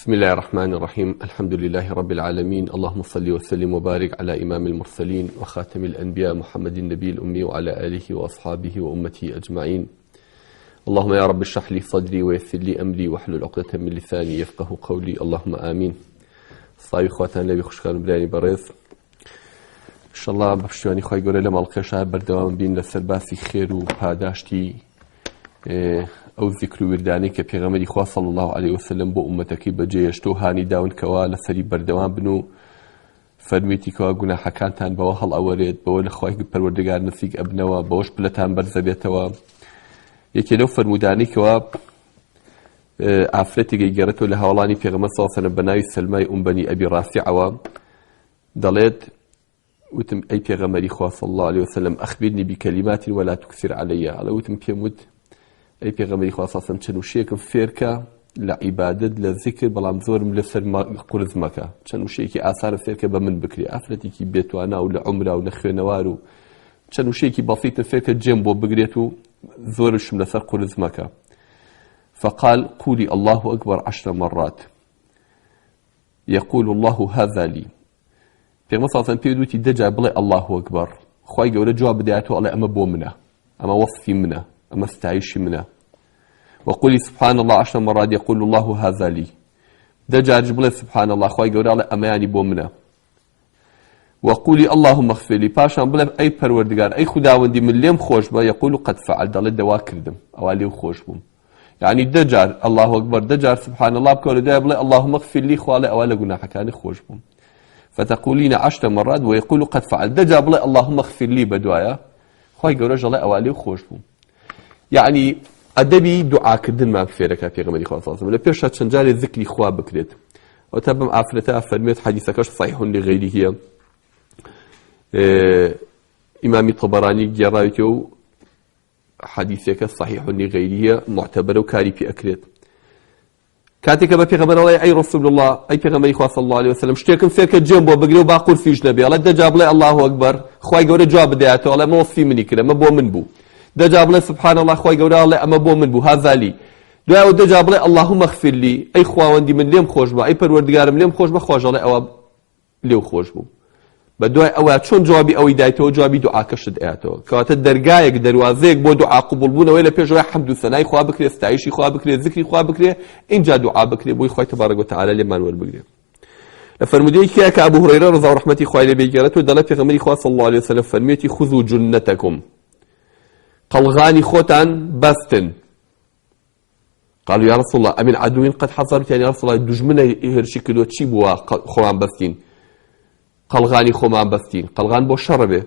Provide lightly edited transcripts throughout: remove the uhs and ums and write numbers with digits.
بسم الله الرحمن الرحيم. الحمد لله رب العالمين، اللهم صل وسلم وبارك على إمام المرسلين وخاتم الأنبياء محمد النبي الأمي وعلى آله وأصحابه وأمته أجمعين. اللهم يا رب اشرح لي صدري ويسر لي أمري واحلل عقدة من لساني يفقه قولي، اللهم آمين. صاوي خواتان لبي خوشخان براني برز إن شاء الله بفشواني خواهي قولي لما القيشة بردوام بين لسرباسي خير وباداشتي ئەو ذیکر و وردانەی کە پێغەمبەری خوا صلی الله علیه وسلم بۆ ئومەتەکەی بەجێهێشتۆ هانی داون کەوا لەسەری بەردەوام بن و فەرموویەتی کەوا گوناحەکانتان بەوە هەڵئەوەرێت، بەوە لە خوای پەروەردگار نزیک ئەبنەوە، بەوەش پلەتان بەرزە بێتەوە. یەکێ لەو فەرمودانەی کەوا ئافرەتێکی گەڕێتەوە لە هاوڵانی پێغەمبەر صلی الله علیه وسلم بە ناوی سەلمای بەنی ئەبی ڕافعەوە، دەڵێت وتم ئەی پێغەمبەری خوا صلی الله علیه وسلم ئەخبرنی بکەلیمات ولا تکثر عەلەیە. ئەڵێ وتم پێم وت ئەی پێغەمبەری خوا صلی الله علیه وسلم چەند وشەیەکم فێرکە لە عیبادەت لە ذیکر، بەڵام زۆرم لەسەر قورس مەکە، چەند وشەیەکی ئاسارە فێرکە بە من بکرێ، ئافرەتێکی بێتوانە و لە عومرا و لە خوێنەوار و چەند وشەیەکی بەسیطم فێرکە جێم بۆ بگرێت و زۆرشم لەسەر قورس مەکە. فقال قولي الله أكبر 10 مرات يقول الله هذا لي. پێغەمبەر صلی الله علیه وسلم پێی وتی دەجا بڵێ الله أكبر، خوای گەورە جواب بدەیەوە ئەڵێ ئەمە بۆ منە، ئەمە وەصفی منە، أما استعيش منه. وقولي سبحان الله 10 مرات يقول الله هذا لي. دجاج بلا سبحان الله خواهي قول أما يعني بو منه. وقولي اللهم اغفر لي باشان بلا أي پروردگار أي خداوندي من ليم خوش با يقول قد فعل دل دوا كردم أو ليو خوش بوم. يعني دجار الله أكبر دجار سبحان الله بقول دا بلا اللهم اغفر لي خوالي أولا قناح كان خوش بوم. فتقولين 10 مرات ويقول قد فعل دجا بلا اللهم اغفر لي بدوايا خواهي قول جل أولا خوش بوم. يعني ئەدەبی دوعاکردنمان فێرەکە پێغەمبەری خوا صلی الله علیه وسلم لە پێشە چەند جارێ ذکری خوا بکرێت. ئەوەتا بەم ئافرەتە فەرمێت حەدیثەکەش صحیح لغەیریه، ئیمامی طەبەرانی گێڕاوێتەوە و حەدیثەکە صحیح لغەیریه معتەبەرە و کاری پێ ئەکرێت. کاتێکە بە پێغەمبەر ئەڵێ ئەی ڕەسوول الله ئەی پێغەمبەری خوا صلی الله علیه وسلم شتێکم فێرکە جێم بۆ بگرێ و با قورفیش نەبێ، ئەڵێ دەجا بڵێ الله ئەکبەر، خوای گەورە جواب بدەیەوە، ئەڵێ مە وەصفی منی کرد، ئەمە بۆ من بوو. دجا بڵێ سبحان الله خوای گەورە ئەڵێ ئەمە بۆ من بوو هذا لي. دوایەوە دجا بڵێ اللهم اغفر لي ئەی خواوەندی من لێم خۆش بە، ئەی پەروەردگارم لێم خۆش بە، خۆش ئەڵێ ئەوە لێو خۆش بوو. بە دوای ئەوە چۆن جوابی ئەوەی دایتەوە جوابی دوعاکەشت ئەیاتەوە، کەواتە دەرگایەک دەروازەیەک بۆ دوعا قبول بوونەوەی لە پێشەوەی حەمد و سەنای خوا بکرێ، ستایشی خوا بکرێ، ذکری خوا بکرێ، اینجا دوعا بکرێ بۆی خوای تبارەک و تەعالی لێمان وەربگرێ. لە فەرمودەیەکیە کە ئەبوو هورەیرە ڕەضا و ڕەحمەتی خوای لێ بێ گەڕێتەوە دەڵێ پێغەمبەری خوا صلی الله علیه وسلم فەرموویەتی خذوا جنتکم، قلغاني خوتان بستن. قالوا يا رسول الله أمن عدوين قد حضرت، يعني يا رسول الله دجمنا هرشي كدو تشي بوا خوان بستين، قلغاني خوان بستين، قلغان بو شربه.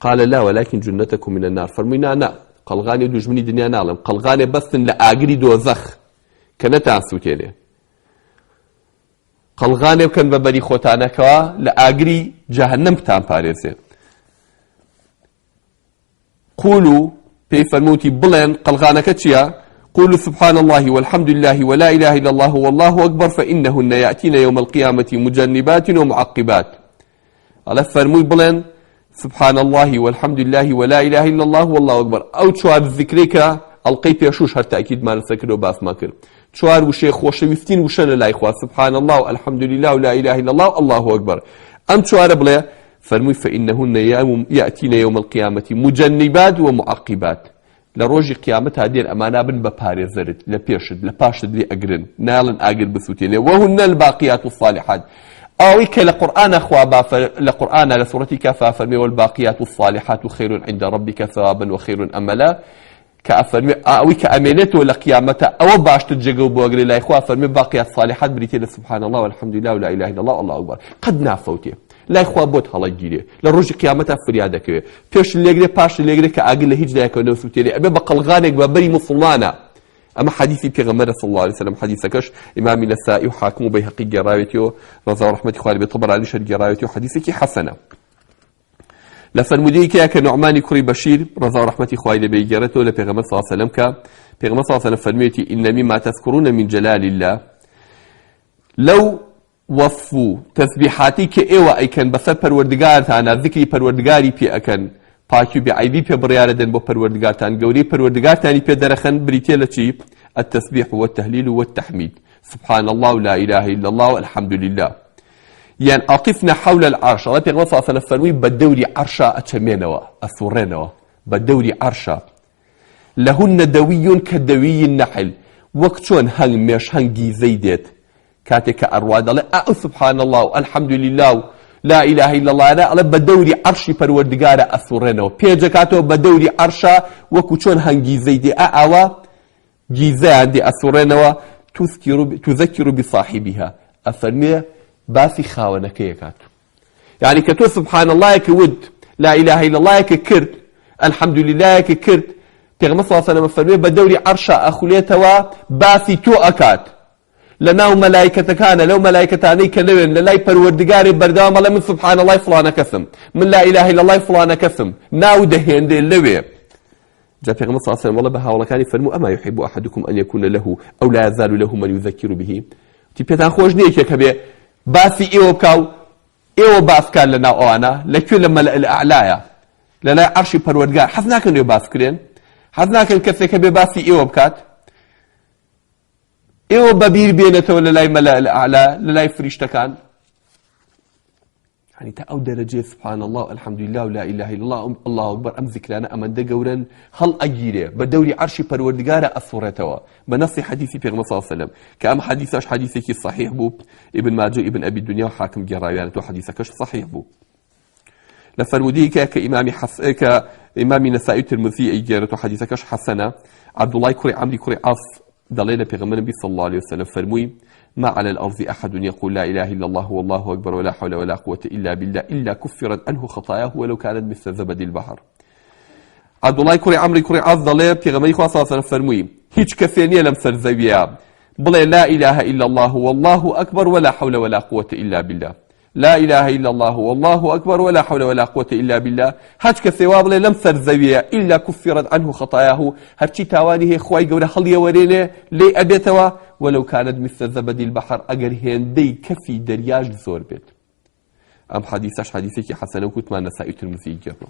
قال لا ولكن جنتكم من النار. فرمينا نا قلغاني دجمني دنيا نعلم، قلغاني بستن لآقري دوزخ كنتا سوتيني، قلغاني كان ببري خوتانا كوا لآقري جهنم تام باريسي. قولوا في فرموتي بلين قلغانك تشيا قولوا سبحان الله والحمد لله ولا إله إلا الله والله أكبر فإنهن يأتين يوم القيامة مجنبات ومعقبات. على فرموي بلين سبحان الله والحمد لله ولا إله إلا الله والله أكبر. أو شوار ذكرك ألقي بيشوش هر تأكيد ما نسكر وباس ماكر شوار وشيخ وشويفتين وشن لا إخوة سبحان الله والحمد لله ولا إله إلا الله الله أكبر. أم شوار بلا فرموي فإنهن يأتين يوم القيامة مجنبات ومعقبات. لروج قيامة هذه الأمانة بن بباري زرد لبيشد لباشد لي أجرن نالن أجر بسوتين وهن الباقيات الصالحات. أويك لقرآن أخوة لقرآن لسورة كافة فرمي والباقيات الصالحات خير عند ربك ثوابا وخير أملا. كأفرمي أويك أمانته لقيامته أو باش تجيجو بوجري لا إخوة فرمي باقيات صالحات بريتين سبحان الله والحمد لله ولا إله إلا الله الله أكبر. قد نافوتي لا إخوة بوت هلا جيري لروج قيامته فريادك بيش اللي باش اللي كأجل هيج ذاك ونوسوتي أبي بقلغانك ببري مسلمانا. أما حديثي بيغمبر صلى الله عليه وسلم حديث كش إمام النسائي وحاكم بيهقي جرايته رضا ورحمة خوالي بطبر علي شر جرايته حديثك حسنة. لفرموديك يا كنعمان كري بشير رضا ورحمة خوالي بيجرته لبيغمبر صلى الله عليه وسلم بيغمبر صلى الله عليه وسلم فرميتي إن مما تذكرون من جلال الله لو وصفوا تسبيحاتي كإيوة أي كان بسر پروردگارتانا ذكري پروردگاري بي أكن پاكي بعيبي بي برياردن بو پروردگارتان قوري پروردگارتاني بي درخن بريتي لچي التسبيح والتهليل والتحميد سبحان الله ولا إله إلا الله والحمد لله. يعني أطفنا حول العرش. الله بيغمر صلى الله عليه وسلم فرمي بدوري عرشا أتشمينوا أثورينوا بدوري عرشا لهن دوي كدوي النحل وقتون هنگ مش هنگي زيدت كاتك أرواد الله سبحان الله والحمد لله لا إله إلا الله أنا الله بدوري عرشي پروردگار أثورينوا بيجكاتو بدوري عرشا وقتون هنگي زيدت أعوى جيزة عندي أثورينوا تذكر بصاحبها أفرمي باسي خاونك يكات يعني كتو سبحان الله كود لا إله إلا الله كرت الحمد لله كرت تغمى صلى الله عليه وسلم فرمي بدوري عرشا أخوليتوا باسي تو أكات لناو ملائكة كان لو ملائكة عنيك لوين للاي پروردگار بردام الله من سبحان الله فلانا كثم من لا إله إلا الله فلانا كثم ناو دهين دي اللوي جاء في صلى الله عليه وسلم والله بها والله كان يفرموا أما يحب أحدكم أن يكون له أو لا يزال له من يذكر به تبيتان خوش نيك كبير باسي إيو بكاو إيو باس كان لنا أوانا لكل ملأ الأعلايا لنا عرشي پروردگار حزناك أنه باس كرين حزناك أن كثيك باسي إيو بكات إيو ببير بينته للاي ملأ الأعلى للاي فريشتكان يعني تا أو درجة سبحان الله الحمد لله ولا إله إلا الله الله أكبر أم ذكرانا أمن دقورا هل أجيره بدوري عرشي پروردگار أثورتوا بنص حديثي في صلى الله عليه وسلم كأم حديثاش حديثك صحيح بو ابن ماجه ابن أبي الدنيا وحاكم جرايان تو حديثكش صحيح بو لفرموديك كإمام نسائي الترمذي إجارة حديثكش حسنة عبد الله كري عمري كري عاص دليل بيغمبر النبي صلى الله عليه وسلم فرموي ما على الأرض أحد يقول لا إله إلا الله والله أكبر ولا حول ولا قوة إلا بالله إلا كفرت عنه خطاياه ولو كانت مثل زبد البحر. عبد الله كري عمري كري عاص دليل بيغمبر صلى الله عليه وسلم فرموي هيج كثيرني لم سرزويا بلا لا إله إلا الله والله أكبر ولا حول ولا قوة إلا بالله لا إله إلا الله والله أكبر ولا حول ولا قوة إلا بالله هج كثواب لم سرزويا إلا كفرت عنه خطاياه هرشي توانيه خواي قوله خليه ورينه لي أبيتوا ولو كانت مثل زبد البحر أجر هندي كفي درياج زور بيت أم حديثش حديثك حسن وكنت ما نسائي الترمذي جرو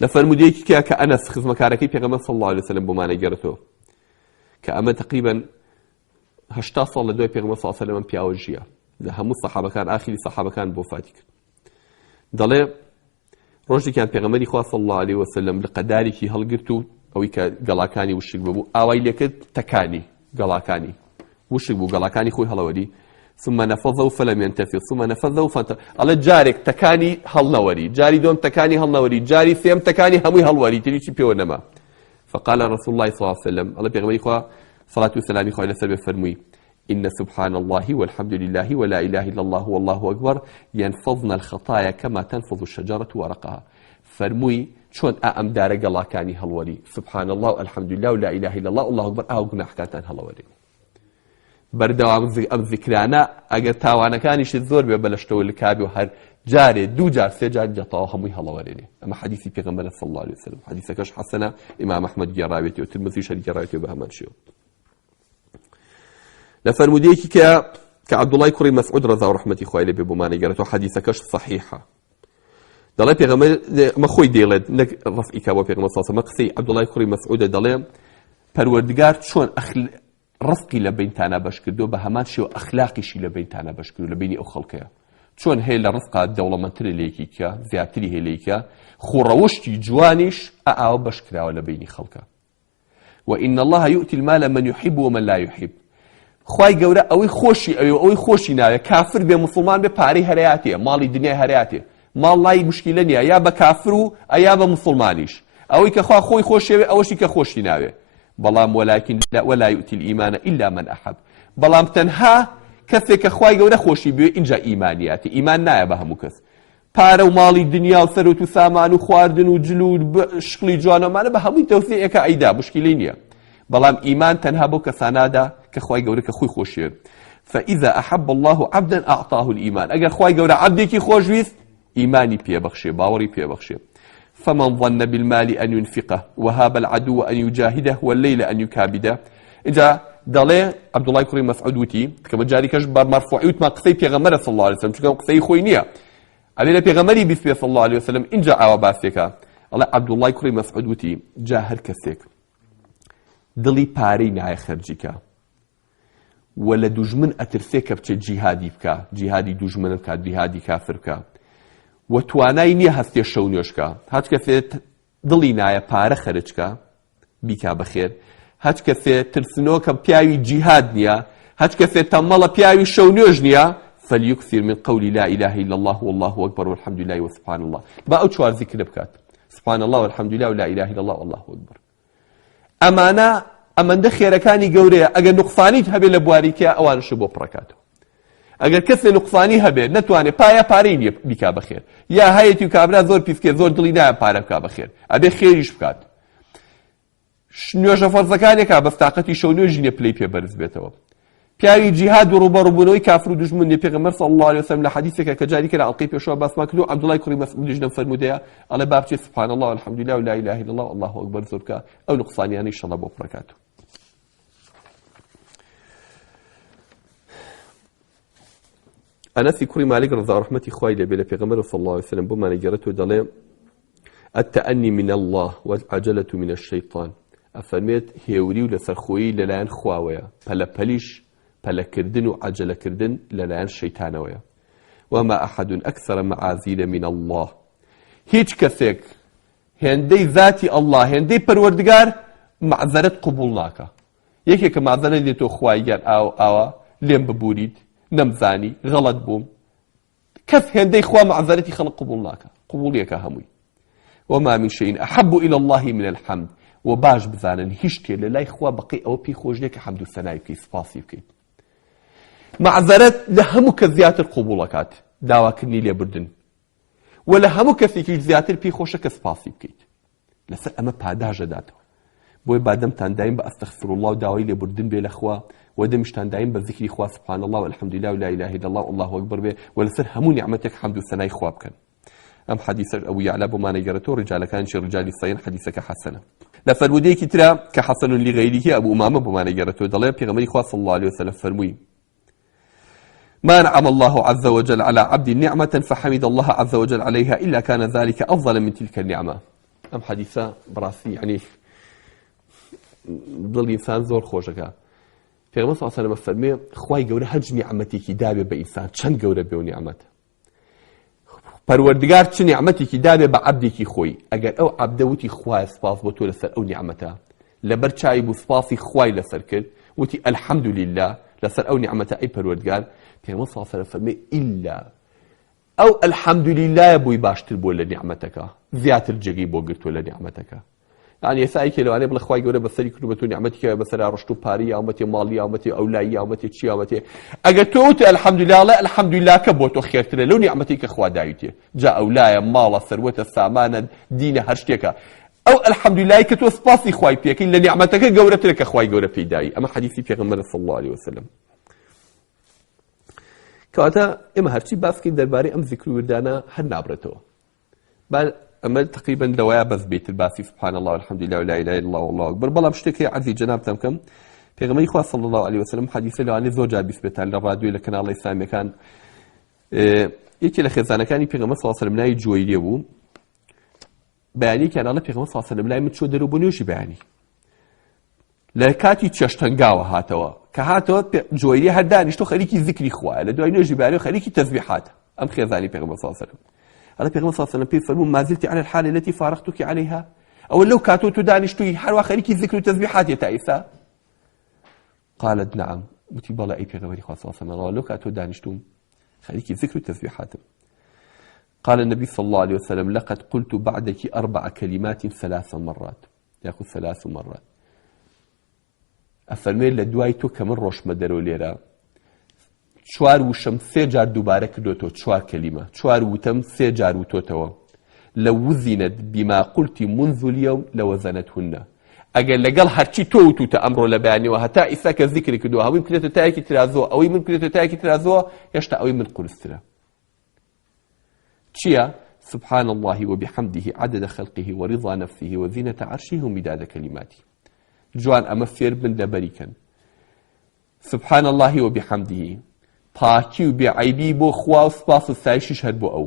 لفرموديك كأنس خزم كاركي بيغمبر صلى الله عليه وسلم بما نجرته كأما تقريبا هشتا صلى دوي بيغمبر صلى الله عليه وسلم بياوجيا همو الصحابة كان آخر صحابة كان بوفاتك ضلي روجي كان بيغمبري خواه صلى الله عليه وسلم لقدارك هلقرتو أو قلاكاني وشك ببو آوي لك تكاني قلاكاني وشك بو قلاكاني خوي هلوري ثم نفضوا فلم ينتفض ثم نفضوا فانتفض الله جارك تكاني هلوري جاري دوم تكاني هلوري جاري ثيم تكاني همي هلوري تريشي بيو نما فقال رسول الله صلى الله عليه وسلم الله بيغمبري خواه صلاة والسلام خواه لسبب فرمي إن سبحان الله والحمد لله ولا إله إلا الله والله أكبر ينفضن الخطايا كما تنفض الشجرة ورقها فرموي شون أم دارق الله كاني هلوري سبحان الله والحمد لله ولا إله إلا الله والله أكبر أو قناح كانت هلوري بردو أم ذكرانا أجر تاوانا كانش الزور ببلشتو الكابي وهر جاري دو جار سجار جطاو همي هلوري أما حديثي بيغمبر صلى الله عليه وسلم حديثكش حسنة إمام أحمد جراويتي وترمذي شري جراويتي وبهمان شيو لفرموديك كعبد الله كري مسعود رضا ورحمتي خويا لبي بوماني قالتو حديثكش صحيحة دلي بيغمبر ما خوي ديلد نك رفعك وبيغمبر صلى الله عليه وسلم عبد الله كري مسعود دلي پروردگار چون رفقي لبينتانا بشكردو بهمان شو اخلاقي شي لبينتانا بشكردو لبيني او خلقيا چون هي لرفقه الدوله منتري ليكيكا زياتري هي ليكا خوروشتي جوانيش او بشكرا ولا بيني خلقه وان الله يؤتي المال من يحب ومن لا يحب خوای گەورە ئەوەی خۆشی ناوێت کافر بێ مسلمان بێ پارەی هەرەیەتێ ماڵی دنیای هەرەیەتێ ماڵ لای مشکیلە نییە یا بە کافر و ئەیا بە مسلمانیش ئەوەی کە خوا خۆی خۆشێوێ ئەوەشی کە خۆشی ناوێ بەڵام وەلاکن ولا يؤتي الإيمان إلا من أحب بەڵام تەنها کەسێک کە خوای گەورە خۆشی بێ اینجا ئیمانیەتی ئیمان نایە بە هەموو کەس پارە و ماڵی دنیا و سەرۆت و سامان و خواردن و جلود شقلی جوانەمانە بە هەمووی تەوسیعەکە ئەیدا مشکیلی نییە بەڵام ئیمان تەنها بۆ کەسانادا کە خوای گەورە کە خۆی خۆشیێ فإذا أحب الله عبدا أعطاه الإيمان ئەگەر خوای گەورە عەبدێکی خۆشویست ئیمانی پێبەخشێ باوەڕی پێبەخشێ فمن ظن بالمال أن ينفقه وهاب العدو أن يجاهده والليل أن يكابده إجا دەڵێ عەبدوڵای کوڕی مەسعود وتی کە بە جاریکەش بە مەرفوعی وتمان قسەی پێغەمبەرە صلی الله علیه وسلم چونکە قسەی خۆی نییە ئەبێ لە پێغەمبەری بیست پێ صلی الله علیه وسلم اینجا ئاوا باسێکە ئەڵێ عەبدوڵای کوڕی مەسعود وتی جا هەر کەسێک دڵی پارەی نایە خەرجیکە و لە دوژمن ئەترسێ کە بچێت جیهادی بکە، جیهادی دوژمنم بکات، جیهادی کافر بکە، و توانای نییە هەستێ شەو نوێشکە. هەچ کەسێت دڵی نایە پارە خەرجکە بیکا بەخێر، هەچ کەسێت ترسنەوە کە پیاوی جیهاد نییە، هەچ کەسێت تەمەڵە پیاوی شەو نوێژ نییە، فليكثر من قول لا إله إلا الله والله أكبر والحمد لله وسبحان الله. با أو چوار ذكر بكات، سبحان الله والحمد لله ولا إله إلا الله والله أكبر. أمانة أمن دخير كاني جوريا أجر نقصاني هبي لبواريكيا أو أنا شبو بركاته. أجر كثر نقصاني هبي نتواني بايا بارين بكا بخير. يا هايتي كابرا زور بيسكي زور دلينا بارا بكا بخير. أبي خيرش بكات. شنو جفر زكاني كابس طاقتي شو نوجني بلاي بي برز بيتوا. پیاوی جیهاد و ڕوبەڕووبوونەوەی کافر و دوژمن پێغەمبەر صلی الله علیه وسلم لە حەدیثێکە کە جاری کرا ئەڵقەی پێشەوە باسمان کردو عەبدوڵای کوڕی مەسعود ژنە فەرمودەیە ئەڵێ با بچێت سبحان الله والحمد لله ولا اله الا الله والله اکبر زۆر بکە ئەو نقصانیانەی ئینشەڵڵا بۆ پڕەکاتەوە. ئەنەسی کوڕی مالک ڕضا ڕەحمەتی خوای لێبێ لە پێغەمبەر صلی الله علیه وسلم بۆمانە گەڕێتەوە دەڵێ التأني من الله والعجلة من الشيطان. ئەفەرمێت هێوری و لەسەرخۆیی لەلایەن خواوەیە، پەلەپەلیش پەلەکردن و عەجەلەکردن لەلایەن شەیتانەوەیە. وما أحد أكثر معاذير من الله. هیچ کەسێک هێندەی ذاتی الله هێندەی پەروەردگار معذەرەت قبول ناکە. یەکێکە معذەرەت دێتۆ خوای گەر ئاوا لێم ببورید نەمزانی غەڵەت بووم. کەس هێندەی خوا معذەرەتی خەڵق قبول ناکە، قبوڵیەکە هەمووی. وما من شيء أحب إلى الله من الحمد. و باش بزانن هیچ شتێ لە لای خوا بەقەی ئەوە پێی خۆش نییە کە حەمد و سەنای بکەیت، سپاسی بکەیت. معذەرەت لە هەموو کەس زیاتر قبوڵەکات، داواکردنی لێبردن، و لە هەموو کەسێکی زیاتر پێی خۆشە کە سپاسی بکەیت. لەسەر ئەمە پاداژە داتەوە. بۆی بادەمتان دایم بە ئەستەغفر الله و داوای لێبردن بێ لە خوا، و دەمیشتان دایم بە ذیکری خوا سبحان الله والحمد لله ولا اله الا الله والله اکبر بێ، و لەسەر هەموو نیعمەتێک حەمد و سەنای خوا بکەن. ئەم حەدیثە ئەو یعلا بۆمانە گەڕێتەوە ڕجالەکانیشی ڕجالی سەیەن حەدیثەکە حەسەنە. لفرموديك ترى كحسن لغيره أبو أمامة بما نجرته دليل في غمري خاص صلى الله عليه وسلم فرمي ما نعم الله عز وجل على عبد نعمة فحمد الله عز وجل عليها إلا كان ذلك أفضل من تلك النعمة. أم حديثة براسي يعني ضل إنسان زور خوشك في غمري صلى الله عليه وسلم فرمي خواي جورة هج نعمتك دابة بإنسان شن جورة بيو نعمته پەروەردگار چ نیعمەتێکی دابێ بە عەبدێکی خۆی، ئەگەر ئەو عەبدە وتی خوای سپاس بۆ تۆ لەسەر ئەو نیعمەتە، لەبەر چای بوو سپاسی خوای لەسەر کرد، وتی ئەلحەمدولله لەسەر ئەو نیعمەتە ئەی پەروەردگار، پێغەمبەر صلی الله علیه و سلم فەرمێ ئیلا ئەو ئەلحەمدولله بووی باشتر بۆ لە نیعمەتەکە، زیاتر جێگەی بۆ گرتووە لە نیعمەتەکە. يعني سايك لو أنا بلا خواي جورا بسري كل بتو نعمتك بسرا رشتو باري أو متي مالي أو متي أولائي أو متي شيء أو متي أجتوت الحمد لله لا الحمد لله كبوتو خيرت لو نعمتك خوا دايتي جاء أولاي مال ثروة الثامانة دين هرشتك أو الحمد لله كتو سباسي خواي بيك إلا نعمتك جورا لك خواي جورا في داي أما حديثي في غمر صلى الله عليه وسلم كاتا إما هرشي باسكي درباري أم ذكر وردانا هالنابرتو بل أما تقريبا دوايا بس بيت الباسي سبحان الله والحمد لله ولا إله إلا الله والله أكبر بلا بشتكي عزي جنابتم كم في غمري خواه صلى الله عليه وسلم حديثة لو أني زوجة بسبتان للراديو لكن الله يسامي كان يكي لخزانة كان في غمر صلى الله عليه وسلم لاي جوي ليبو بياني كان الله في غمر صلى الله عليه وسلم لاي متشو درو بنيوشي بياني لكاتي تشتنقاوة هاتوا كهاتوا جوي هردانيشتو خليكي ذكري خواه لدو نيوشي بياني خليكي تسبيحات أم خزاني في غمر صلى الله عليه وسلم على بيغمبر صلى الله عليه وسلم فرموا ما زلت على الحالة التي فارقتك عليها أو لو كاتو تدانشتي حلوة خليكي ذكر تسبيحات يا تائسة قالت نعم وتي بالله أي بيغمبر صلى الله عليه وسلم لو كاتو دانشتم خليكي ذكر تسبيحات قال النبي صلى الله عليه وسلم لقد قلت بعدك 4 كلمات 3 مرات يأخذ 3 مرات أفرمي لدوايتو كمن روش مدرو ليرا چوار وشم 3 جار دوباره کردوتو 4 كلمة 4 وتم 3 جار وتوتو لو وزنت بما قلت منذ اليوم لوزنتهن اگر لقل هرچی تو تأمر لبياني وهتا إساك الذكر كدو هاوي ممكن تتاكي ترازو أو ممكن تتاكي ترازو يشتا أو من قلسترا تشيا سبحان الله وبحمده عدد خلقه ورضا نفسه وزينة عرشه ومداد كلماته جوان أما فير بن دبريكا سبحان الله وبحمده پاکی و بیعیبی بۆ خوا و سپاس و ستایشیش هەر بۆ ئەو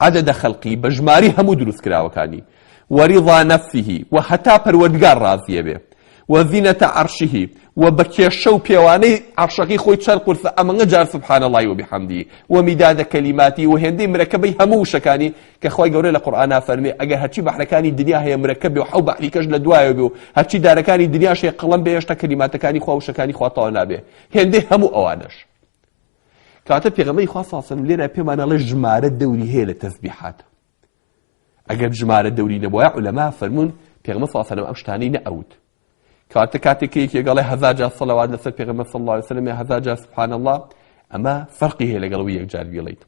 عدد خەڵقی بەژماری هەموو دروست کراوەکانی وەریضا نەفسیه و هەتا پەروەردگار ڕازیە بێ وەزینەتە عەرشیه و بە کێشە و پێوانەی عەرشەکەی خۆی چەند قورسە ئەمەنگە جار سبحان الله وبحەمدی و میدادە کەلیماتی و هێندەی مرەکەبەی هەموو شەکانی کە خۆی گەورە لە قورئانا فەرمێ ئەگەر هەرچی بەحرەکانی دنیا هەیە مرەکەب و حەو بەحری کەش لە دوایە بێ و هەرچی دارەکانی دنیاش هەیە قەڵەم بێ هێشتا کەلیماتەکانی خوا و شەکانی خوا تەواو نابێ هێندەی هەموو ئەوانەش کاتە پێغەمبەری خوا صلی الله علیه و سلم لێرە پێمانەڵێ ژمارە دەوری هەیە لە تەسبیحات ئەگەر ژمارە دەوری نەبووە عولەما فەرموون پێغەمبەر صلی الله علیه و سلم ئەم شتانەی نەئەوت کاتە کاتێک یەکێگەڵێ 1000 جار سەڵەوات لەسەر پێغەمبەر صلی الله علیه و سلم 1000 جار سبحان الله ئەمە فەرقی هەیە لەگەڵ ئەوەی یەکجار بیڵێیت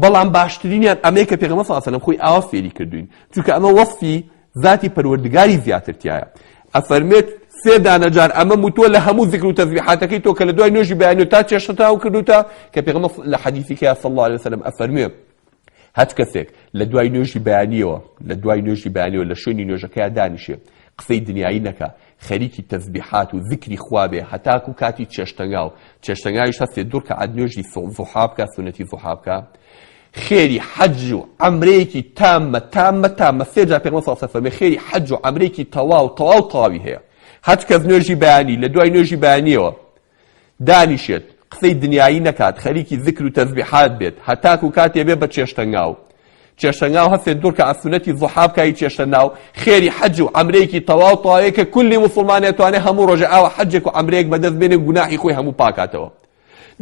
بەڵام باشترینیان ئەمەیە کە پێغەمبەر صلی الله علیه و سلم خۆی ئاوا فێری کردوین چونکە ئەمە وەصفی ذاتی پەروەردگاری زیاتر تایە ئەفەرمێت سێ دانە جار ئەمە متووە لە هەموو ذکر و تەسبیحاتەکەی تۆ کە لە دوای نوێژی بەیانی و تا چێشتاو کردوتە کە پێغەمبەر لە حەدیثی کە صلی الله علیه و سلم ئەفەرمێ هەچ کەسێک لە دوای نوێژی بەیانیەوە لە شوێنی نوێژەکەیە دانیشێ قسەی دنیایی نەکە خەریکی تەسبیحات و ذکری خوا بێ هەتاکو کاتی چێشتەنگاویش هەستێ دوور کە عەد نوێژی زوحا بکە سونەتی زوحا بکە خێری حەج و عەمرەیەکی تامە سێ جار پێغەمبەر صلی الله علیه و سلم فەرمێ خێری حەج و عەمرەیەکی تەواوی هەیە هەچ کەس نوێژی بەیانی لە دوای نوێژی بەیانیەوە دانیشێت قسەی دنیایی نەکات خەریکی ذکر و تەسبیحات بێت هەتاکو کاتێ بێ بە چێشتەنگاو هەستێت دوور کە سونەتی زوحا بکای چێشتەناو خێری حەج و عەمرەیەکی تەواوی کە کولی موسڵمان ئەتوانێت هەموو ڕۆژێ ئاوا حەجێک و عەمرەیەک بەدەست بێنێ گوناحی خۆی هەموو پاکاتەوە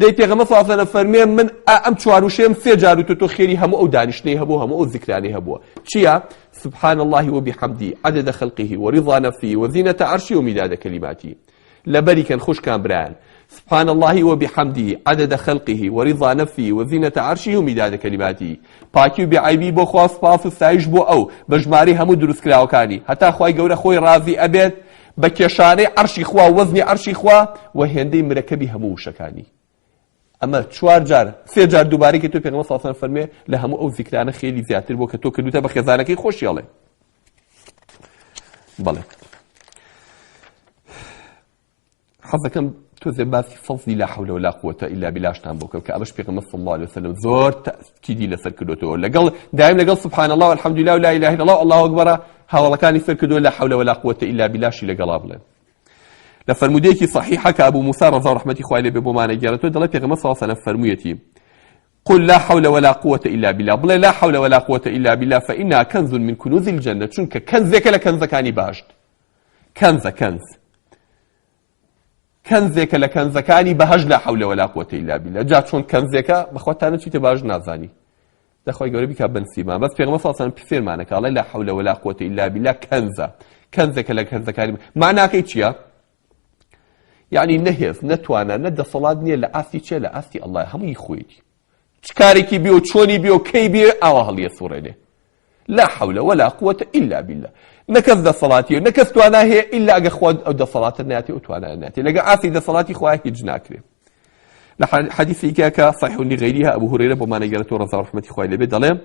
دەی پێغەمبەر صلی الله علیه و سلم فەرمێ من ئەم چواروشەیەم سێ جار و تۆ خێری هەموو ئەو دانیشتەی هەبوو هەموو ئەو ذکرانەی هەبووە چییە سبحان الله وبحمده عدد خلقه ورضا نفسه وزينة عرشه ومداد كلماته لبري كان خوش كان بران سبحان الله وبحمده عدد خلقه ورضا نفسه وزينة عرشه ومداد كلماته باكي بعيبي بو خواص باص السايش بو او بجماري همو دروس كراوكاني حتى خواي قورا خوي راضي أبد بكيشاني عرشي خوا وزني عرشي خوا وهندي مركبي همو شكاني اما چوار جار سێ جار دووبارەی کە تۆ پێغەمبەر صلی الله علیه و سلم فەرمێ لە هەموو ئەو ذیکرانە خێری زیاتر بۆ کە تۆ کردوتە بە خێزانەکەی خۆشیاڵێ بەڵێ حەزەکەم تۆزێ باسی فەضلی لا حول ولا قوة إلا بالله شتان بۆ کەم کە ئەمەش پێغەمبەر صلی الله عليه وسلم زۆر تاکیدی لەسەر کردوتەوە دایم لەگەڵ سبحان الله والحمد لله ولا إله إلا الله والله أكبر هاوڵەکانی فێر کردووە لا حول ولا قوة إلا بالله شی لەگەڵا بڵێن لفرموديكي صحيحة كأبو موسى رضا رحمتي خوالي ببومانا جارتو دلت يغمى صلى الله عليه وسلم فرميتي قل لا حول ولا قوة إلا بالله بلا لا حول ولا قوة إلا بالله فإنها كنز من كنوز الجنة شنك كنزك لكنز كاني باجد كنزك لكنز كاني بهج لا حول ولا قوة إلا بالله جات شون كنزك بخواتانا چي تباج نازاني ده خوي قولي بك بنسيما بس في غمى صلى الله عليه وسلم بفير معناك الله لا حول ولا قوة إلا بالله كنزك لكنز كاني معناها كيتشيا يعني نهف نتوانا ندى صلاة نية لأثي چه لأثي الله هم يخويتي چكاريكي بيو چوني بيو كي بيو اوهل يصور له لا حول ولا قوة إلا بالله نكذ ذا صلاتي نكذ توانا هي إلا أغا خواد أو ذا صلاة الناتي وتوانا الناتي لقى آثي ذا صلاتي خواه يجناكري لحديثي كاكا صحيح لغيرها أبو هريرة بما نقلته رضا رحمتي خواه لبي دلهم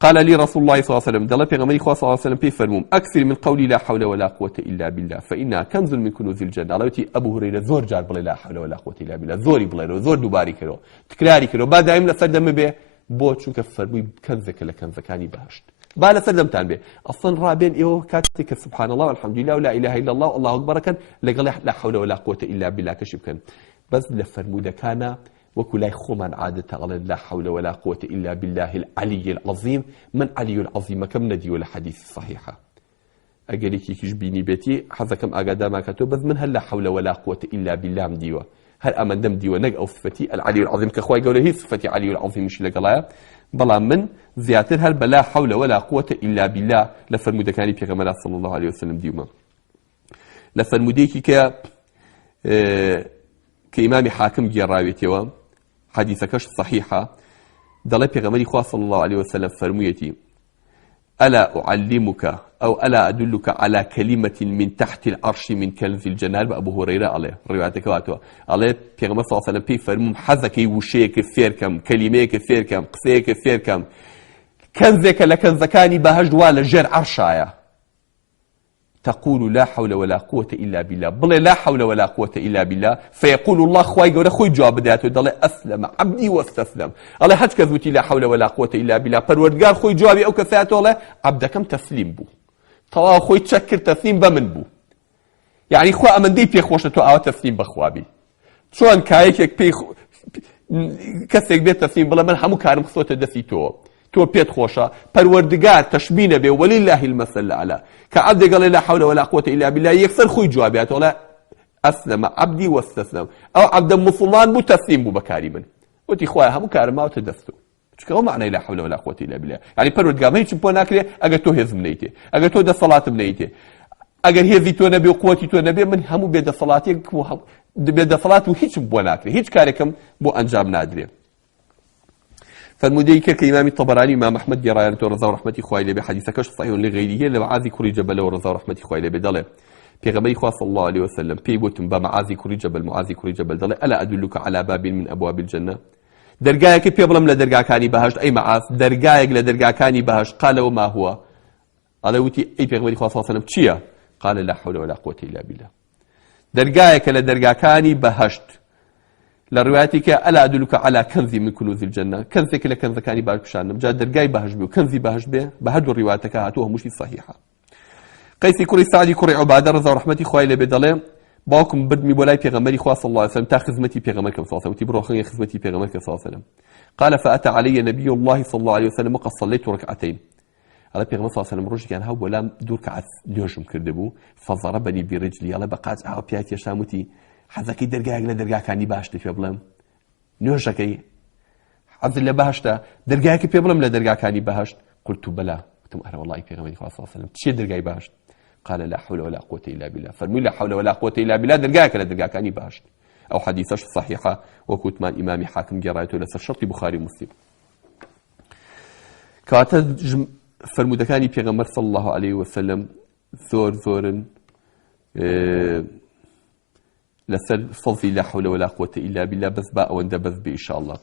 قال لي رسول الله صلى الله عليه وسلم دل بيغمبري صلى الله عليه وسلم بيفرموم أكثر من قولي لا حول ولا قوة إلا بالله فإنها كنز من كنوز الجنة علوتي أبو هريرة زور جار بلا لا حول ولا قوة إلا بالله زوري بلا زور دوباري كرو تكراري كرو بعد دائما لسردم به بو چونك فرموي كنزك لكنزكاني بهشت بالا سردم تان به أصلا رابين إيوه كاتك سبحان الله والحمد لله ولا إله إلا الله والله أكبر كان لقال لا حول ولا قوة إلا بالله كشف كان بس لفرموده كان وكلاي خومن عادة على لا حول ولا قوة إلا بالله العلي العظيم من علي العظيم كم ندي ولا حديث صحيحة أجريكي كيش بيني بيتي حظكم أجدا ما كتب بس من هل لا حول ولا قوة إلا بالله مديوة هل أمن دم ديوة نج أو صفتي العلي العظيم كخواي قوله هي صفتي علي العظيم مش لقلايا بلا من زياتر هل بلا حول ولا قوة إلا بالله لفرمود كاني بيغمبر صلى الله عليه وسلم ديوما لفرموديكي كإمام حاكم جراويتيوا حديثكش صحيحة دلائل پیغمبري خوا صلى الله عليه وسلم فرميتي ألا أعلمك أو ألا أدلك على كلمة من تحت العرش من كنز الجنة أبو هريرة عليه روايتك واتوا عليه پیغمبر صلى الله عليه وسلم بي فرموم حزكي وشيك فيركم كلميك فيركم قصيك فيركم كنزك لكنزكاني بهجد ولا جر عرشايا تقول لا حول ولا قوة إلا بالله بل لا حول ولا قوة إلا بالله فيقول الله خواي قوله خوي جواب داته دل أسلم عبدي واستسلم الله حج كذبتي لا حول ولا قوة إلا بالله پروردگار خوي جوابي أو كثاته الله عبدكم تسليم بو طوا خوي تشكر تسليم بمن بو يعني خوا ئەمەندەی پێخۆشە تۆ ئاوا تەسلیم بەخوابی چۆن کایەکێک پێی کەسێک بێت تەسلیم بڵێ من هەموو کارم خستۆتە دەستی تۆ پێت خۆشە پەروەردگار تەشبینە بێ وەلیلله المەثل الأعلى کە عەبدێک گەڵێ لا حول ولا قوة إلا بالله یەکسەر خۆی جوابێت وڵا ئەسلەم عەبدی وەستەسلەم ئەو عەبدە موسڵمان بوو تەسلیم بوو بەکاری من وتی خوایە هەموو کارم ماوەتە دەستۆ چکە ئەو معنای لا حول ولا قوة إلا بالله یعنی پەروەردگار هیچم بۆ ناکرێ ئەگەر تۆ هێزم نەیتێ ئەگەر تۆ دەسەڵاتم نەیتێ ئەگەر هێزی تۆ نەبێ و قووەتی تۆ نەبێ من هەموو بێدەسەڵاتێک بێدەسەڵات و هیچم بۆ ناکرێ هیچ کارێکم بۆ ئەنجام نادرێ فرمودەی کە ئیمامی طەبەرانی ئیمام ئەحمەد گێڕایەتەوە ڕەزا و ڕەحمەتی خوای لێبێ حەدیثەکەش صحیح لغەیریه لە معاذی کوڕی جەبەلەوە ڕەزا و ڕەحمەتی خوای لێبێ دەڵێ پێغەمبەری خوا صلی الله عليه وسلم پێی گوتم بە معاذی کوڕی جەبەل معاذی کوڕی جەبەل دەڵێ ئەلا ئەدلوکە عەلا باب من ئەبواب الجەنە دەرگایەکی پێ بڵێم لە دەرگاکانی بەهەشت ئەی معاذ دەرگایەک لە دەرگاکانی بەهەشت قالەوە ما هو ئەڵێ وتی ئەی پێغەمبەری خوا صلی الله عليه وسلم چییە قال لا حول ولا قوة إلا بالله دەرگایەکە لە دەرگاکانی بەهەشت لە ڕوایەتی کە ئەلا ئەدلوکە عەلا کەنزی من کونوز الجەنە کەنزێک لە کەنزەکانی باش پیشاندەم جا دەرگای بەهەشت بێ و کەنزی بەهەشت بێ بە هەردوو ڕوایەتەکە هاتووە هەمووشی صحیحە قەیسی کوڕی سعدی کوڕی عوبادە ڕەزا و ڕەحمەتی خوای لێبێ دەڵێ باوکم بردمی بۆ لای پێغەمبەری خوا صلی الله عليه وسلم تا خزمەتی پێغەمبەر صلی الله عليه وسلم وتی بڕۆ خەڵکی خزمەتی پێغەمبەر صلی الله عليه وسلم قال فأتى علي نبي الله صلى الله عليه وسلم وقد صليت ركعتين على پیغمبر صلی الله علیه و سلم ڕۆژی کان هەبوو بەلام دوور کە نوێژم کردبوو فضربني برجلي ئەڵێ بە قاچ ئاوا پیاتی شاموتی حەزەکەی دەرگایەک لە دەرگاکانی باشتە پێ بڵێم نوێژەکەی حەزت لە باشتە دەرگایەکی پێ بڵێم لە دەرگاکانی بەهەشت قلت بەلا وتم ئەرە وەڵڵی پێغەمبەری خوا صلی الله علیه و سلم چیە دەرگای بەهەشت قال لا حول ولا قوة إلا بالله فرمي لا حول ولا قوة إلا بالله دەرگایەکە لە دەرگاکانی بەهەشت ئەو حەدیثەش صحیحە وەکوتمان ئیمامی حاکم گێڕایەتەوە لەسەر شەرطی بوخاری مسلم کاتە فرمودەکانی پێغەمبەر صلی الله عليه وسلم زۆرن لەسەر فەزی لا حول ولا قوة إلا بالله بەس با ئەوەندە بەس بێ ئینشاء الله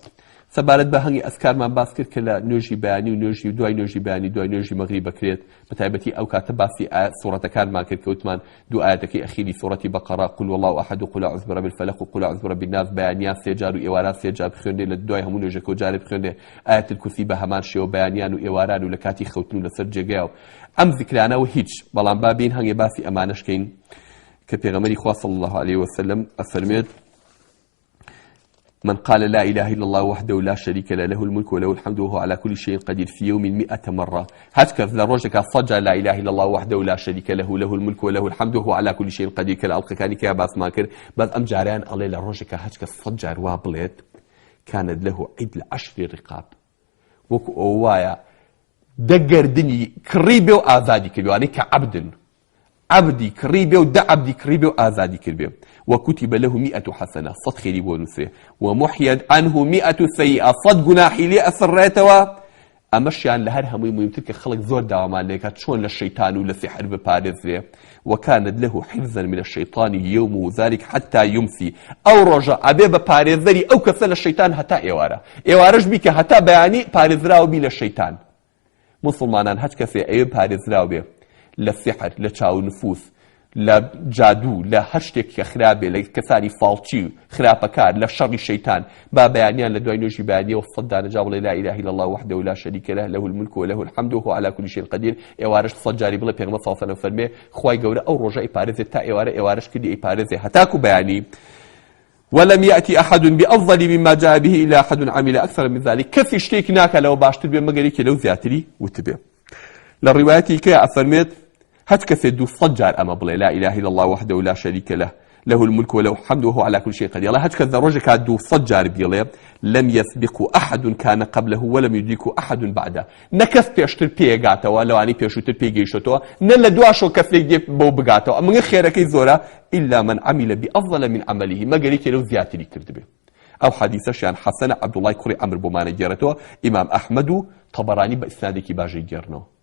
سەبارەت بە هەنگی ئەسکارمان باس کرد کە لە نوێژی بەیانی و نوێژی دوای نوێژی بەیانی دوای نوێژی مەغریب بکرێت بە تایبەتی ئەو کاتە باسی سوورەتەکانمان کرد کە وتمان دوو ئاەتەکەی ئەخیری سوورەتی بەقەرا قل والله أحد و قل أعوذ برب الفلق و قل أعوذ برب الناس بەیانیان سێ جار و ئێواران سێ جار بخوێنێ لە دوای هەموو نوێژێک و جارێ بخوێنێ ئاەت الکورسی بە هەمان شێوە بەیانیان و ئێواران و لە کاتی خەوتن و لەسەر جێگایەوە ئەم ذیکرانەوە هیچ بەڵام با بین هەنگێ باسی ئەمانەشکەین کە پێغەمبەری خوا صلی الله عليه وسلم ئەفەرمێت من قال لا إله إلا الله وحده لا شريك له له الملك وله الحمد وهو على كل شيء قدير في يوم 100 مرة هكذا لروجك صجع لا إله إلا الله وحده لا شريك له له الملك وله الحمد وهو على كل شيء قدير كلا ألقى كان كيا باس ماكر بعد أم جاريان الله لروجك هكذا صجع روابلت كانت له عدل 10 رقاب وكوايا دقر دني كريبه وآزادي كريبه يعني كعبد عبدي كريبه ودع عبدي كريبه وآزادي كريبه وكتب له 100 حسنة صد خيري بونسه ومحيد عنه 100 سيئة صد جناحي لي أسريتوا أمشيان لهر همي مهمتك خلق زور داومان لك شون للشيطان ولسحر ببارزه وكانت له حفظا من الشيطان يوم ذلك حتى يمسي أو رجع أبي ببارزري أو كسل الشيطان حتى إيوارش بك حتى بياني بارزراو بي للشيطان مسلمانان هج كسي أي بارزراو بي للسحر لتشاو نفوس لە جادو لە هەشتێک کە خراپێ لە کەسانی فاڵچی و خراپەکار لە شەڕی شەیتان با بەیانیان لە دوای نوێژی بەیانیەوە سەد دانەجا بڵێ لا إله إلا الله وحده لا شريك له له الملك وله الحمد وهو على كل شيء قدير ئێوارەش سەد جاری بڵێ پێغەمبەر صلی الله عليه وسلم فەرمێ خوای گەورە ئەو ڕۆژە ئیپارێزێت تا ئێوارەش کردی ئیپارێزێ هەتاکو بەیانی ولم يأتي أحد بأفضل مما جاء به إلا أحد عمل أكثر من ذلك كفي شتيك ناكا لو باشتر بي مقريك لو زياتري وتبه للرواياتي كي أفرميت هات كثير دو صجار أما بلا لا إله إلا الله وحده لا شريك له له الملك وله الحمد وهو على كل شيء قدير الله هات كذا رجع كادو صجار بيله لم يسبق أحد كان قبله ولم يدرك أحد بعده نكث بيشتر بيجاته ولو أني بيشتر بيجيشته نلا دواشو كثير جيب بو بجاته من خيرك زورا إلا من عمل بأفضل من عمله ما قريك له زيادة كردبه أو حديث شان حسن عبد الله كوري عمرو بومان جرته إمام أحمد طبراني بإسنادك باجي جرنه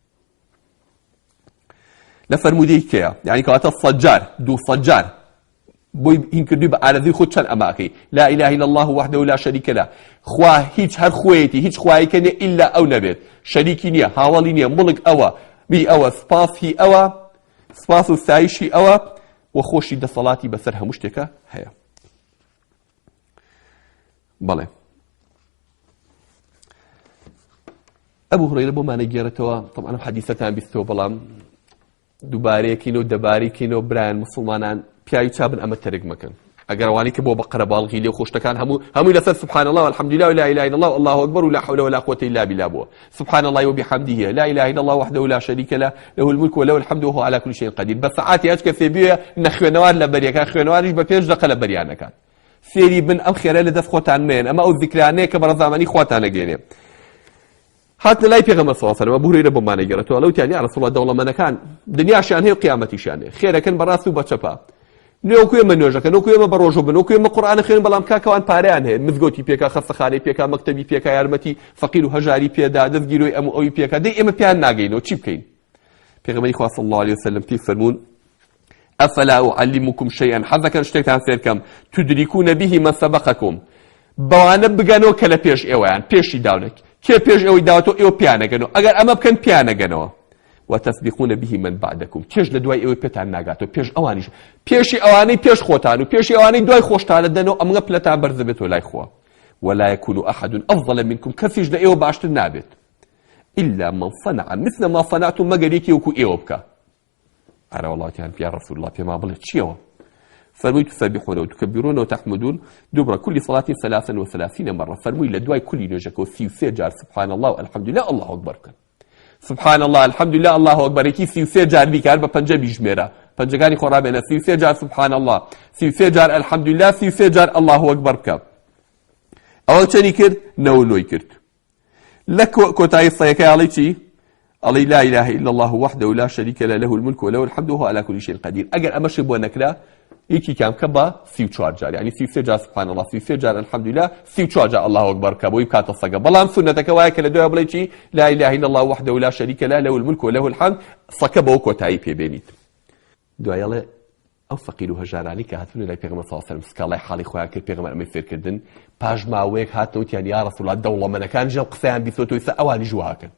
لفرمودي كيا يعني كواتا الصجار دو صجار بوي هنكردو بأرضي خود چن أماكي لا إله إلا الله وحده لا شريك له خوا هيج هر خويتي هيج خواهي كني إلا أو نبيت شريكي نيا هاولي نيا ملك أوا بي أوا سباس هي أوا سباس وسايش هي أوا وخوشي دا صلاتي بسرها مشتكة هيا بله أبو هريرة بما نجيرتوا طبعا حديثتان بالثوب بلام دووبارەیەکینەوە دەبارێکینەوە برایان مسلمانان پیاوی چابن ئەمە تەرک مەکەن ئەگەر ئەوانەی کە بۆ بەقەرە باڵغی لێ خۆشتەکان هەمووی لەسەر سبحان الله والحمد لله ولا اله الا الله والله اكبر ولا حول ولا قوه الا بالله بو سبحان الله وبحمده لا اله الا الله وحده لا شريك له له الملك وله الحمد وهو على كل شيء قدير بساعات هەچ کە فێبیە نەخوێنەوار لە بەریەکان خوێنەواریش بە پێش دەقە لە بەریانەکان فێری بن ئەم خێرە لە دەست خۆتان مێن ئەمە ئەو ذیکرانەیە کە بەڕەزامەنی خواتان ئەگەێنێ هات لای پێغەمبەر صلی الله علیه و سلم ابو هريره بۆمانە گەڕێتەوە لەوتیان یا رسول الله دەوڵەمەندەکان دنیاشیان هەیە و قیامەتیشیان هەیە خێرەکەن بەڕاست و بەچەپە نێوکو ئێمە نوێژەکەن وەکو ئێمە بەڕۆژە بن وەکو ئێمە قورئان خوێن بەڵام کاکەوان پارەیان هەیە مزگەوتی پێکا خەستەخانەی پێکا مەکتەبی پێکا یارمەتی فەقیر و هەژاری پێدا دەستگیرۆی ئەم و ئەوی پێکا دەی ئێمە پیان ناگەینەوە چی بکەین پێغەمبەری خوا صلی الله علیه و سلم پێی فەرموون ئەفەلا ئوعەلمکم شەیئا حەزەکەن شتێکتان فێر بکەم تدریکون به من سبقکم بەوانە بگەنەوە کە لە پێش ئێوەیان پێشی داونێک کێ پێش ئەوەی داوەتەوە ئێوە پیانەگەنەوە ئەگەر ئەمە بکەن پیانەگەنەوە وتسبقون به من بعدكم کێش لە دوای ئێوەی پێتان ناگاتەوە پێش ئەوانیش پێشی ئەوانەی پێش خۆتان و پێشی ئەوانەی دوای خۆشتانە دەنەوە ئەمە پلەتان بەرز بێتەوە لای خوا ولا يكون احد افضل منكم کەسیش لە ئێوە باشتر نابێت الا من صنع مثل ما صنعتم مەگەر یەکی وەکو ئێوە بکە ئەرە وڵاتیان پێیا رسول الله پێما بڵێ چیەوە فرمي تسبحون وتكبرون وتحمدون دبر كل صلاة 33 مرة فرمي لدواي كل نوجك وثيوثي جار سبحان الله والحمد لله الله أكبر كن سبحان الله الحمد لله الله أكبر كي ثيوثي جار بيكار بپنجه بيجميرا پنجگاني خرابنا ثيوثي جار سبحان الله ثيوثي جار الحمد لله ثيوثي جار الله أكبر كن أول شيء كرد نولوي كرد لك كوتاي الصيكاي علي شي علي لا إله إلا الله وحده لا شريك له له الملك وله الحمد وهو على كل شيء قدير أجر أمشي بو نكلا یکی کام که با 34 جار یعنی 33 جار سبحان الله 33 جار الحمد لله 34 جار الله اکبر که بوی کات الصقه بلام سنت که وای کله دوی بلی چی لا اله الا الله وحده لا شريك له له الملك وله الحمد صقه بو کو تای پی بینید دوایله او فقیر و هجرانی که هاتون لای پیغمبر صلی الله علیه و سلم سکالای حالی خویا که پیغمبر امی فکر کردن پاش ماویک هاتو یعنی یا رسول الله دوله من کان جل قسان بیسوتو س اوانی جواکن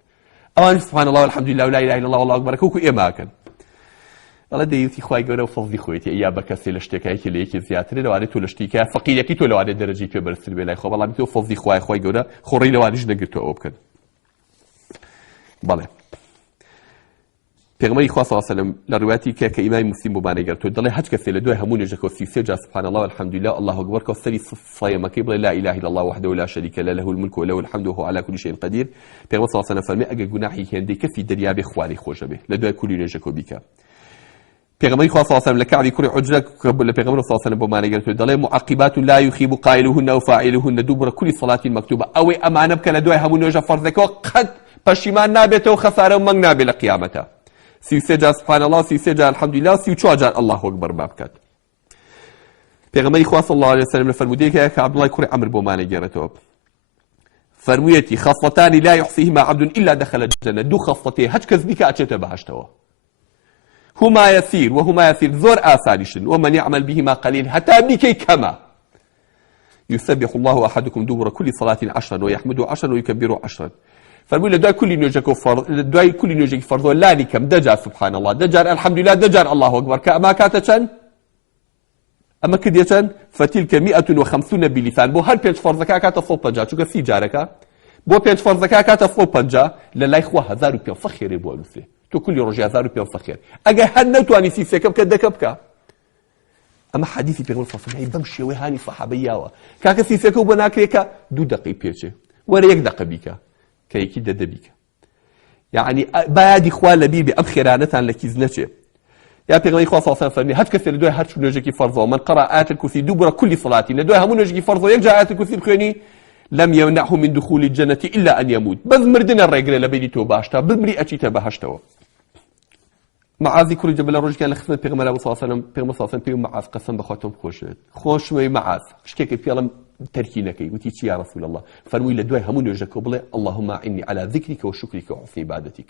اوان سبحان الله والحمد لله ولا اله الا الله والله اكبر کوکو ایماکن الله دەیوتی خوای گەورە و فەزلی خۆیەتی یا بە کەسێ لە شتێکایکی لە یەکی زیاترە لەوانێت تۆ لە شتێکە فەقیرەکی تۆ لەوانێت دەرەجەی پێ بەرزتر بێ لای خۆ بەڵام تۆ فەزلی خوای گەورە خۆڕی لەوانیش نەگرتەوە ئەوە بکەن بەڵێ پێغەمبەری خوا صلی الله علیه و سلم لە ڕوايەتی کە ئیمام مسلم بۆمانە گەڕێتەوە دەڵێ هەچ کەسێ لە دوای هەموو نوێژێکەوە 33 جار سبحان الله والحمد لله الله اكبر کە سەری صایەمەکەی بڵێ لا اله الا الله وحده لا شريك له له الملك وله الحمد وهو على كل شيء قدير پێغەمبەر صلی الله علیه و سلم فەرمێ ئەگەر گوناحی هێندەی کەسی دەریابێ خواری خۆشە بێ لە دوای کولی نوێژێکەوە بیکە پیغمبری خدا صلی الله علیه و سلم لکعبی کوری عجله قبل پیغمبر صلی الله علیه و سلم بمعنی گرفت دلیل معقبات لا يخيب قائلهن و فاعلهن دبر كل صلاه مكتوبه او امانه بکن دوای همون نوجه فرض کو قد پشیمان نابته و خساره من نابه لقیامته 33 جار سبحان الله 33 جار الحمد لله 34 جار الله اکبر بابکات پیغمبری خدا صلی الله علیه و سلم فرمودی که عبد الله کوری عمرو بمعنی گرفت فرمویتی خصلتان لا يحصيهما عبد الا دخل الجنه دو خصلتي هج كذبك اچته بهشتوا هما يسير وهما يسير زور آثارشن ومن يعمل بهما قليل حتى بكي كما يسبح الله أحدكم دبر كل صلاة 10 ويحمد 10 ويكبر 10 فرمولا دعاء كل نوجك فرض دعاء كل نوجك فرض لا نكم دجار سبحان الله دجار الحمد لله دجار الله أكبر كما كاتشن أما كديتن فتلك 150 بلسان بو هل بيج فرضك كات صوب بنجا شو كسي جارك بو بيج فرضك كات صوب بنجا لا إخوة هزار بيان فخير بولوسه تو كل رجع زارو بيان فخير أجا هنتو أني سي سكب كدكبك أما حديثي بيقول صفحة بمشي وهاني صحابية كاك سي سكب وناكريكا 2 دقيقة بيتشي ولا 1 دقيقة بيكا كي كده دبيكا يعني بعد إخوان لبيبي أم خيرانة لكيزنتشي يا بيغمبري خوا صلى الله عليه وسلم هات كثير دوي هات شو نجيكي فرضه من قرأ آيات الكرسي دبر كل صلاة ندوي همون نجيكي فرضه يرجع آيات الكرسي بخيني لم يمنعه من دخول الجنة إلا أن يموت بس مردنا الرجل لبيدي توباشتا بمري أشيتا بهشتوا معاذ كل جبل الرجل كان لخدمة بيغمبر صلى الله عليه وسلم بيغمبر صلى الله عليه وسلم معاذ قسم بخاتم خوش مي معاذ شتيك بيلم تركينكي وتيجي يا رسول الله فرمي لدوي همون يرجعك بلا اللهم إني على ذكرك وشكرك وحسن عبادتك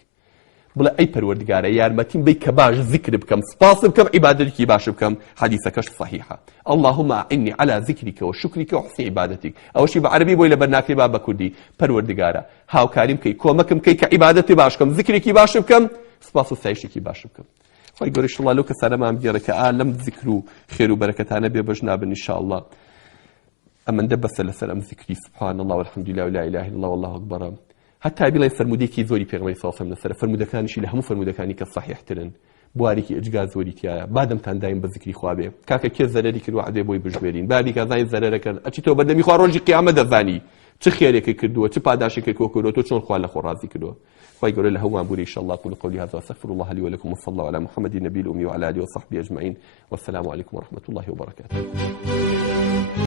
بلا أي پروردگار يارمتين بي كباش ذكر بكم سپاس بكم عبادتك باش بكم حديثكش صحيحة اللهم إني على ذكرك وشكرك وحسن عبادتك أو شي بعربي بويل برناكي بابا كردي پروردگار هاو كريم كي كومكم كي كعبادتي باشكم ذكرك باش بكم سپاس و سعیشکی باش بکەم خۆی گەورەی شڵا لەو کەسانەمان بگێڕێ کە لەم ذیکر و خێر و بەرەکەتانە بێ بەژنابن ئینشاءالله ئەمەندە بەسە لەسەر ئەم ذیکری سبحان الله والحمد لله ولا اله الا الله والله اكبر حتى بڵێن فرمودێکی زۆری پێغەمبەری صلی الله علیه و سلم لەسەر فرمودەکانیشی لە هەموو فرمودەکانی کە صحیحترن بوارێکی ئەجگا زۆری تایە بادەمتان دایم بە ذکری خوا بێ کاکە کێ زەرەری کردو عەدێ بۆی بژمێرین بابی کازای زەرەرەکە ئەچیتەوە بەردەمی خوا ڕۆژی قیامەت دەزانی چه خێرێکی کردووە چه پاداشێکی کردووە تۆ چۆن خوا لە خۆ ڕازی کردووە خی گەورە لە هەمووان بووری ئینشاءالله أقول قولي هذا وأستغفر الله لي ولكم وصلى الله على محمد النبي الأمي وعلى آله وصحبه أجمعين والسلام عليكم ورحمة الله وبركاته